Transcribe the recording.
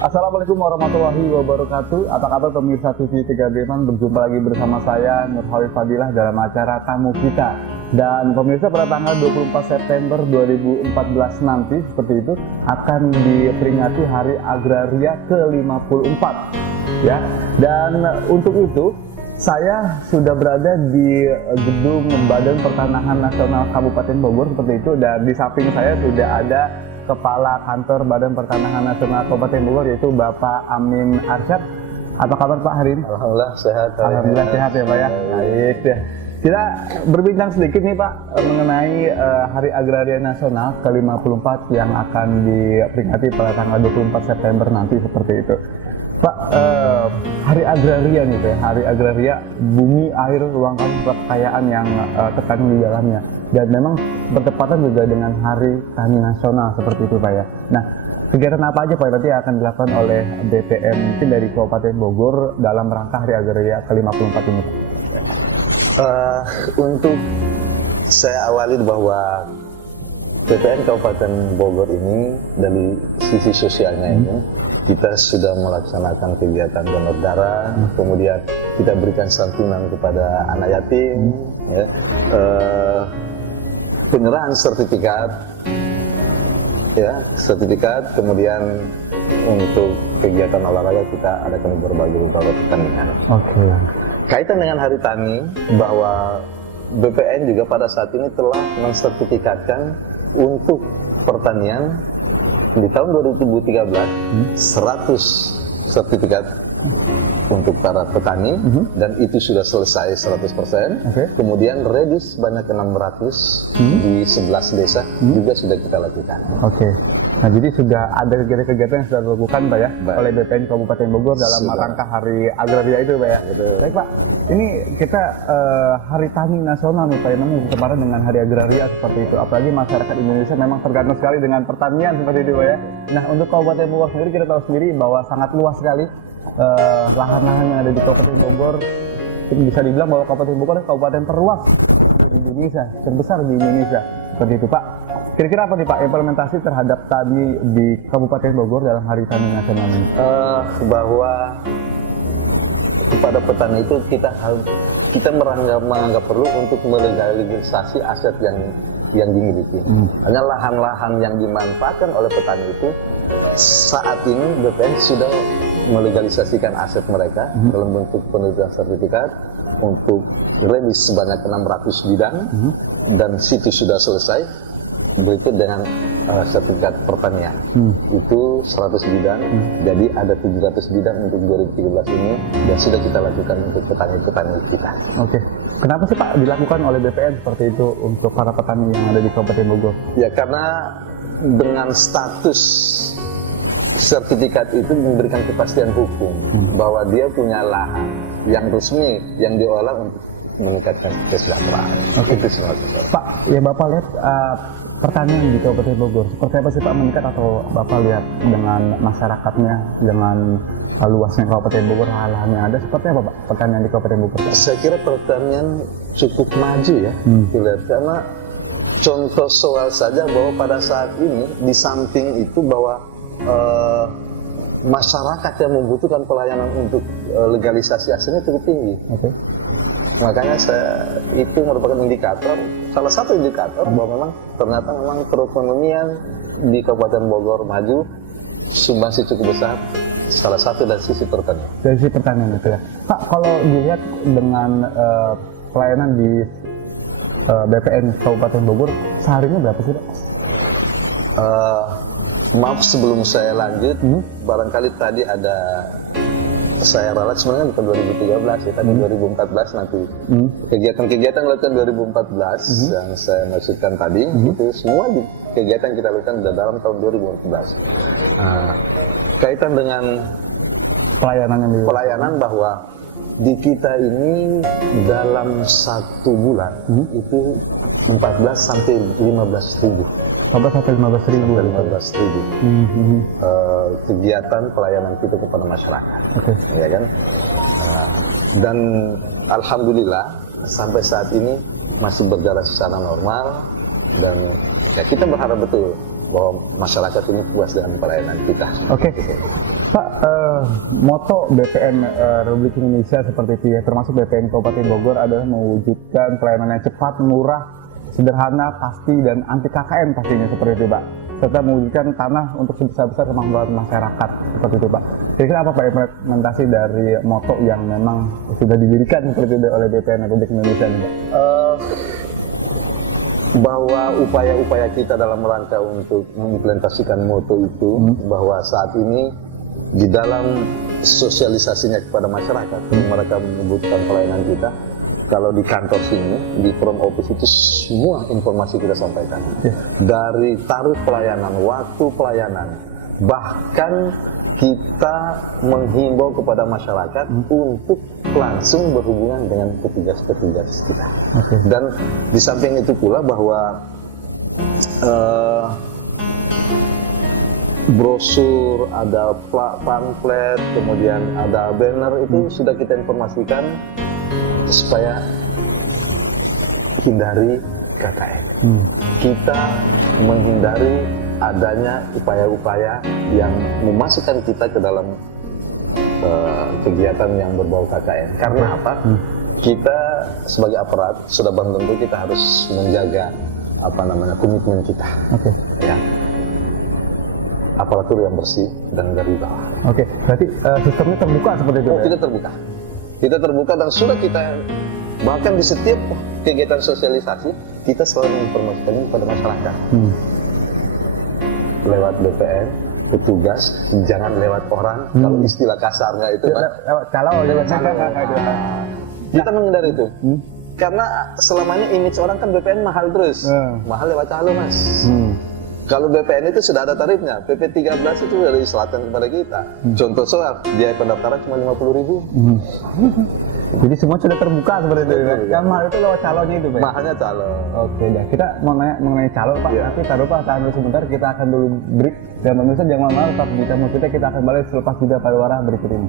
Assalamualaikum warahmatullahi wabarakatuh. Apa kabar pemirsa TV 3 Birman? Berjumpa lagi bersama saya Nurhawi Fadilah dalam acara Tamu Kita. Dan pemirsa, pada tanggal 24 September 2014 nanti seperti itu akan diperingati Hari Agraria ke-54 ya. Dan untuk itu saya sudah berada di gedung Badan Pertanahan Nasional Kabupaten Bogor seperti itu, dan di samping saya sudah ada Kepala Kantor Badan Pertanahan Nasional Kabupaten Bogor, yaitu Bapak Amin Arsyad. Apa kabar Pak hari ini? Alhamdulillah sehat. Alhamdulillah sehat ya Pak ya. Baik ya. Kita berbincang sedikit nih Pak mengenai Hari Agraria Nasional ke-54 yang akan diperingati pada tanggal 24 September nanti seperti itu. Pak, Hari Agraria nih Pak, Hari Agraria, bumi, air, ruang kekayaan yang terkandung di dalamnya. Dan memang bertepatan juga dengan Hari Tani Nasional seperti itu Pak ya. Nah, kegiatan apa aja Pak nanti akan dilakukan oleh BPN dari Kabupaten Bogor dalam rangka Hari Agraria ke-54 ini Pak? Untuk saya awali bahwa BPN Kabupaten Bogor ini dari sisi sosialnya ini kita sudah melaksanakan kegiatan donor darah, kemudian kita berikan santunan kepada anak yatim, ya, penyerahan sertifikat, kemudian untuk kegiatan olahraga kita adakan berbagai beberapa pertandingan. Oke. Kaitan dengan Hari Tani, bahwa BPN juga pada saat ini telah mensertifikatkan untuk pertanian di tahun 2013 100 sertifikat untuk para petani, dan itu sudah selesai 100%. Kemudian redis sebanyak 600 di 11 desa juga sudah kita lakukan. Nah, jadi sudah ada kegiatan-kegiatan yang sudah dilakukan Pak ya oleh BPN Kabupaten Bogor dalam rangka Hari Agraria itu Pak ya. Baik Pak, ini kita Hari Tani Nasional nih Pak, memang bertepatan dengan Hari Agraria seperti itu. Apalagi masyarakat Indonesia memang tergantung sekali dengan pertanian seperti itu Pak ya. Nah, untuk Kabupaten Bogor sendiri kita tahu sendiri bahwa sangat luas sekali lahan-lahan yang ada di Kabupaten Bogor. Bisa dibilang bahwa Kabupaten Bogor adalah kabupaten terluas di Indonesia, terbesar di Indonesia seperti itu Pak. Kira-kira apa nih Pak implementasi terhadap tani di Kabupaten Bogor dalam Hari Tani Nasional ini? Bahwa kepada petani itu kita menganggap perlu untuk melegalisasi aset yang dimiliki. Hanya lahan-lahan yang dimanfaatkan oleh petani itu saat ini BPN sudah melegalisasikan aset mereka dalam bentuk penelitian sertifikat untuk redis sebanyak 600 bidang, dan situ sudah selesai. Berikut dengan sertifikat pertanian itu 100 bidang, jadi ada 700 bidang untuk 2013 ini dan sudah kita lakukan untuk petani-petani kita. Kenapa sih Pak dilakukan oleh BPN seperti itu untuk para petani yang ada di Kabupaten Bogor? Ya karena dengan status sertifikat itu memberikan kepastian hukum bahwa dia punya lahan yang resmi yang diolah untuk meningkatkan kesejahteraan. Itu semua. Pak, ya Bapak lihat pertanian di Kabupaten Bogor seperti apa sih Pak meningkat, atau Bapak lihat dengan masyarakatnya, dengan luasnya Kabupaten Bogor, lahan yang ada, seperti apa Pak pertanian di Kabupaten Bogor? Saya kira pertanian cukup maju ya, karena contoh soal saja bahwa pada saat ini di samping itu bahwa masyarakat yang membutuhkan pelayanan untuk legalisasi asetnya cukup tinggi. Makanya itu merupakan indikator, salah satu indikator bahwa memang ternyata memang perekonomian di Kabupaten Bogor maju, sumbangsi cukup besar, salah satu dari sisi pertanian. Dari sisi pertanian itu ya. Pak, kalau dilihat dengan pelayanan di BPN Kabupaten Bogor, seharinya berapa sih Pak? Maaf sebelum saya lanjut, barangkali tadi ada saya ralat sebenarnya bukan 2013 ya, tapi 2014 nanti. Kegiatan-kegiatan dilakukan 2014 yang saya maksudkan tadi, itu semua kegiatan kita lakukan dalam tahun 2014. Kaitan dengan pelayanan bahwa di kita ini dalam 1 bulan itu 14 sampai 15 ribu. 15 ribu. Kegiatan pelayanan kita kepada masyarakat, ya kan? Dan alhamdulillah sampai saat ini masih berjalan secara normal, dan ya kita berharap betul bahwa masyarakat ini puas dengan pelayanan kita. Oke, Pak, moto BPN Republik Indonesia seperti itu ya, termasuk BPN Kabupaten Bogor adalah mewujudkan pelayanan yang cepat, murah, sederhana, pasti, dan anti KKN pastinya seperti itu, Pak. Serta mewujudkan tanah untuk sebesar-besar kemakmuran masyarakat seperti itu, Pak. Kira-kira apa Pak implementasi dari moto yang memang sudah didirikan seperti itu oleh BPN Republik Indonesia ini, Pak? Bahwa upaya-upaya kita dalam rangka untuk mengimplementasikan moto itu, bahwa saat ini di dalam sosialisasinya kepada masyarakat, mereka membutuhkan pelayanan kita. Kalau di kantor sini, di front office itu semua informasi kita sampaikan. Dari tarif pelayanan, waktu pelayanan, bahkan kita menghimbau kepada masyarakat untuk langsung berhubungan dengan petugas-petugas kita. Dan di samping itu pula bahwa brosur, ada pamflet, kemudian ada banner itu sudah kita informasikan supaya hindari KKN. Kita menghindari adanya upaya-upaya yang memasukkan kita ke dalam kegiatan yang berbau KKN. Karena apa? Kita sebagai aparat sudah belum tentu kita harus menjaga komitmen kita. Ya. Aparatur yang bersih dan berwibawa. Berarti sistemnya terbuka seperti itu. Kita terbuka. Kita terbuka dan sudah kita bahkan di setiap kegiatan sosialisasi kita selalu menginformasikan kepada masyarakat. Lewat BPN, petugas, jangan lewat orang. Kalau istilah kasarnya itu lewat calo. Kita menghindari itu. Karena selamanya image orang kan BPN mahal terus. Mahal lewat calo, Mas. Kalau BPN itu sudah ada tarifnya. PP 13 itu dari selatan kepada kita. Contoh soal biaya pendaftaran cuma 50.000. Jadi semua sudah terbuka seperti itu. Yang mahal itu lewat calonnya itu, Pak. Mahalnya calo. Dah kita mau nanya mengenai calo, Pak. Tapi taruh Pak, tahan dulu sebentar. Kita akan dulu break. Dan pemirsa jangan lama-lama tetap di channel kita akan balik selepas jeda pariwara berikut ini.